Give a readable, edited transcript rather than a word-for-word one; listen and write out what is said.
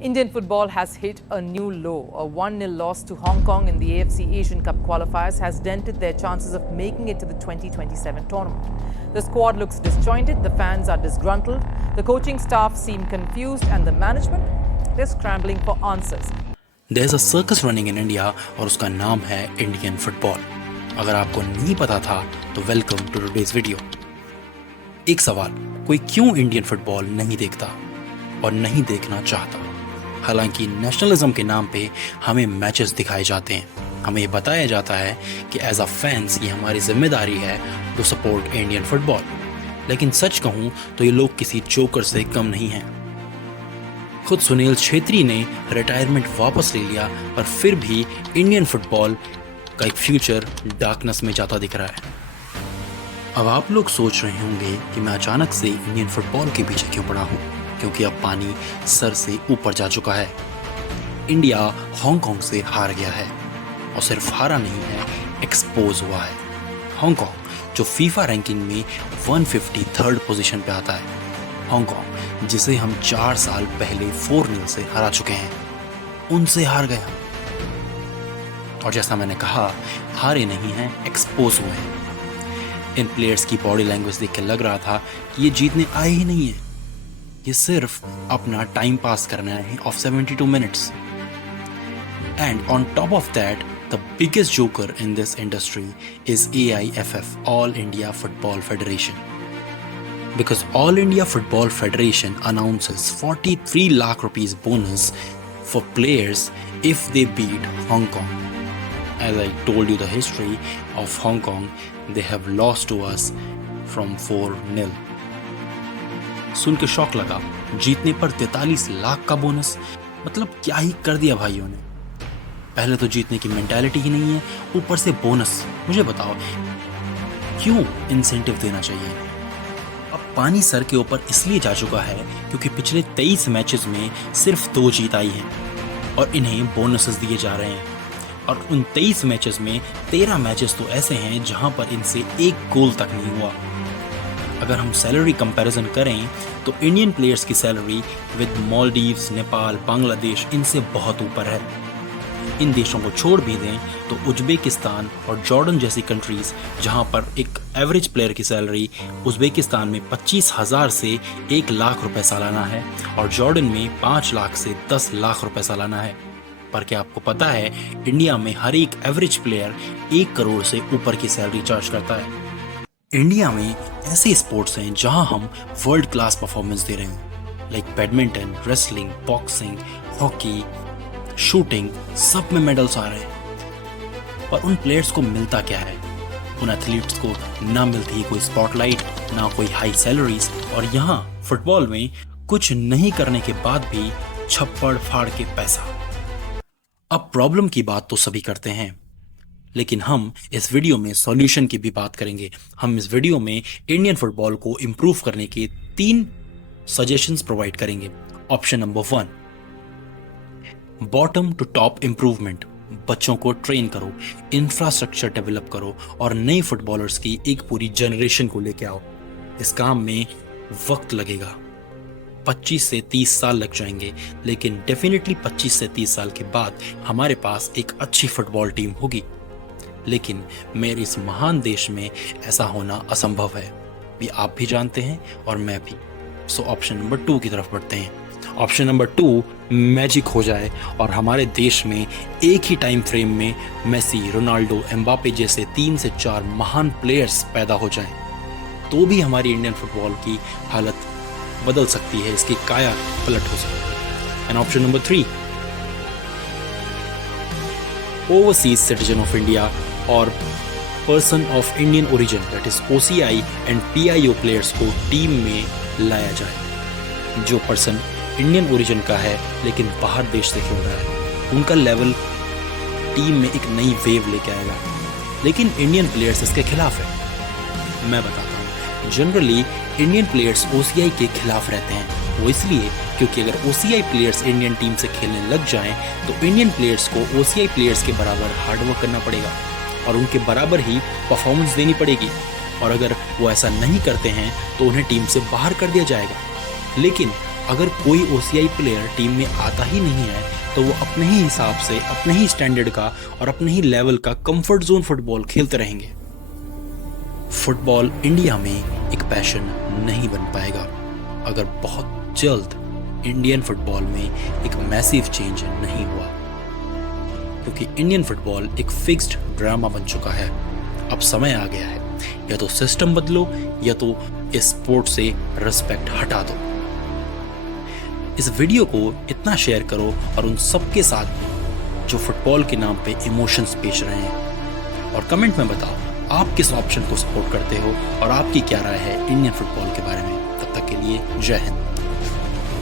Indian football has hit a new low. A 1-0 loss to Hong Kong in the AFC Asian Cup qualifiers has dented their chances of making it to the 2027 tournament. The squad looks disjointed, the fans are disgruntled, the coaching staff seem confused, and the management, they're scrambling for answers. There's a circus running in India और उसका नाम है Indian football. अगर आपको नहीं पता था तो वेलकम टू टुडेज वीडियो. एक सवाल, कोई क्यों इंडियन फुटबॉल नहीं देखता और नहीं देखना चाहता? हालांकि नेशनलिज्म के नाम पे हमें मैचेस दिखाए जाते हैं, हमें ये बताया जाता है कि एज अ फैंस ये हमारी जिम्मेदारी है टू सपोर्ट इंडियन फुटबॉल. लेकिन सच कहूँ तो ये लोग किसी जोकर से कम नहीं हैं. खुद सुनील छेत्री ने रिटायरमेंट वापस ले लिया, पर फिर भी इंडियन फुटबॉल का एक फ्यूचर डार्कनेस में जाता दिख रहा है. अब आप लोग सोच रहे होंगे कि मैं अचानक से इंडियन फुटबॉल के पीछे क्यों पड़ा हूँ, क्योंकि अब पानी सर से ऊपर जा चुका है. इंडिया हांगकांग से हार गया है, और सिर्फ हारा नहीं है, एक्सपोज हुआ है. हांगकांग जो फीफा रैंकिंग में 153rd पोजीशन पे आता है, हांगकांग जिसे हम 4 साल पहले 4-0 से हरा चुके हैं, उनसे हार गया. और जैसा मैंने कहा, हारे नहीं हैं, एक्सपोज हुए हैं. इन प्लेयर्स की बॉडी लैंग्वेज देख के लग रहा था कि ये जीतने आए ही नहीं है, ये सिर्फ अपना टाइम पास करना है of 72 minutes. And on top of that, the biggest joker in this industry is AIFF, All India Football Federation. Because All India Football Federation announces 43 lakh rupees bonus for players if they beat Hong Kong. As I told you the history of Hong Kong, they have lost to us from 4-0. सुन के शौक लगा, जीतने पर 43 लाख का bonus, मतलब क्या ही कर दिया भाइयों ने. पहले तो जीतने की मेंटालिटी ही नहीं है, ऊपर से बोनस. मुझे बताओ क्यों इंसेंटिव देना चाहिए? अब पानी सर के ऊपर इसलिए जा चुका है क्योंकि पिछले 23 मैचेस में सिर्फ 2 जीत आई हैं और इन्हें बोनसेस दिए जा रहे हैं. और उन 23 मैचेस में 13 मैचेस तो ऐसे हैं जहां पर इनसे एक गोल तक नहीं हुआ. अगर हम सैलरी कंपैरिजन करें तो इंडियन प्लेयर्स की सैलरी विद मालदीव्स, नेपाल, बांग्लादेश इनसे बहुत ऊपर है. इन देशों को छोड़ भी दें तो उज्बेकिस्तान और जॉर्डन जैसी कंट्रीज, जहां पर एक एवरेज प्लेयर की सैलरी उज्बेकिस्तान में 25,000 से 1 लाख रुपए सालाना है और जॉर्डन में 5 लाख से 10 लाख रुपए सालाना है. पर क्या आपको पता है, इंडिया में हर एक एवरेज प्लेयर 1 करोड़ से ऊपर की सैलरी चार्ज करता है. इंडिया में ऐसे स्पोर्ट्स हैं जहां हम वर्ल्ड क्लास परफॉर्मेंस दे रहे हैं, like badminton, wrestling, boxing, hockey, shooting, सब में मेडल्स आ रहे हैं. पर उन प्लेयर्स को मिलता क्या है? उन एथलीट्स को ना मिलती कोई स्पॉटलाइट, ना कोई हाई सैलरीज, और यहाँ फुटबॉल में कुछ नहीं करने के बाद भी छप्पड़ फाड़ के पैसा. अब प्रॉब्लम की बात तो सभी करते हैं, लेकिन हम इस वीडियो में सॉल्यूशन की भी बात करेंगे. हम इस वीडियो में इंडियन फुटबॉल को इंप्रूव करने के 3 सजेशंस प्रोवाइड करेंगे. Option number 1, bottom to top improvement. बच्चों को ट्रेन करो, इंफ्रास्ट्रक्चर डेवलप करो और नए फुटबॉलर्स की एक पूरी जनरेशन को लेके आओ. इस काम में वक्त लगेगा, 25 से 30 साल लग जाएंगे, लेकिन डेफिनेटली 25 से 30 साल के बाद हमारे पास एक अच्छी फुटबॉल टीम होगी. लेकिन मेरे इस महान देश में ऐसा होना असंभव है, ये आप भी जानते हैं और मैं भी. सो ऑप्शन नंबर 2 की तरफ बढ़ते हैं. ऑप्शन नंबर 2, मैजिक हो जाए और हमारे देश में एक ही टाइम फ्रेम में मेसी, रोनाल्डो, एम्बापे जैसे 3 से 4 महान प्लेयर्स पैदा हो जाएं, तो भी हमारी इंडियन फुटबॉल की हालत बदल सकती है, इसकी काया पलट हो सकती है. And option number 3, overseas citizen of India और person of Indian origin, that is OCI and PIO players को टीम में लाया जाए. जो पर्सन इंडियन ओरिजिन का है लेकिन बाहर देश से खेल रहा है, उनका लेवल टीम में एक नई वेव लेके आएगा. लेकिन इंडियन प्लेयर्स इसके खिलाफ है. मैं बताता हूँ, जनरली इंडियन प्लेयर्स OCI के खिलाफ रहते हैं. वो इसलिए क्योंकि अगर OCI प्लेयर्स इंडियन टीम से खेलने लग जाएं तो इंडियन प्लेयर्स को OCI प्लेयर्स के बराबर हार्डवर्क करना पड़ेगा और उनके बराबर ही परफॉर्मेंस देनी पड़ेगी. और अगर वो ऐसा नहीं करते हैं तो उन्हें टीम से बाहर कर दिया जाएगा. लेकिन अगर कोई OCI प्लेयर टीम में आता ही नहीं है तो वो अपने ही हिसाब से, अपने ही स्टैंडर्ड का और अपने ही लेवल का कंफर्ट जोन फुटबॉल खेलते रहेंगे। फुटबॉल इंडिया में एक पैशन नहीं बन पाएगा अगर बहुत जल्द इंडियन फुटबॉल में एक मैसिव चेंज नहीं हुआ, क्योंकि इंडियन फुटबॉल एक फिक्स्ड ड्रामा बन चुका है। अब समय आ गया है, या तो सिस्टम बदलो या तो इस स्पोर्ट से रिस्पेक्ट हटा दो। इस वीडियो को इतना शेयर करो और उन सबके साथ जो फुटबॉल के नाम पे इमोशंस पेश रहे हैं, और कमेंट में बताओ आप किस ऑप्शन को सपोर्ट करते हो और आपकी क्या राय है इंडियन फुटबॉल के बारे में। तब तक के लिए जय हिंद।